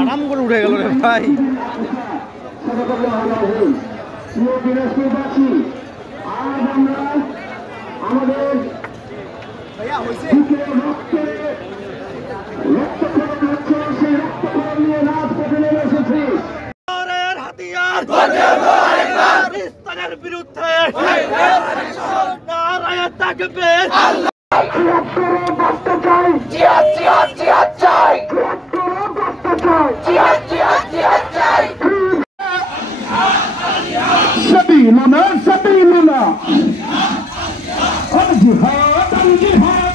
আরাম করে উঠে গেল রে ভাই। পাকিস্তানের বিরুদ্ধে নারায়ে তাকবীর। سبيلنا سبيلنا الجهاد الجهاد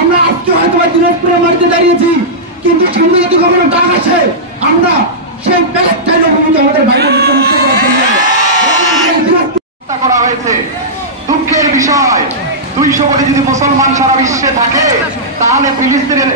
আমরা আজকে হয়তো দিনাজপুরে মাটিতে দাঁড়িয়েছি, কিন্তু সামনে যদি কখনো ডাক আছে আমরা সেই প্যালেস্টাইন ভূমিতে আমাদের বাইরে করা হয়েছে। দুঃখের বিষয় 200 কোটি যদি মুসলমান সারা বিশ্বে থাকে তাহলে ফিলিস্তিনের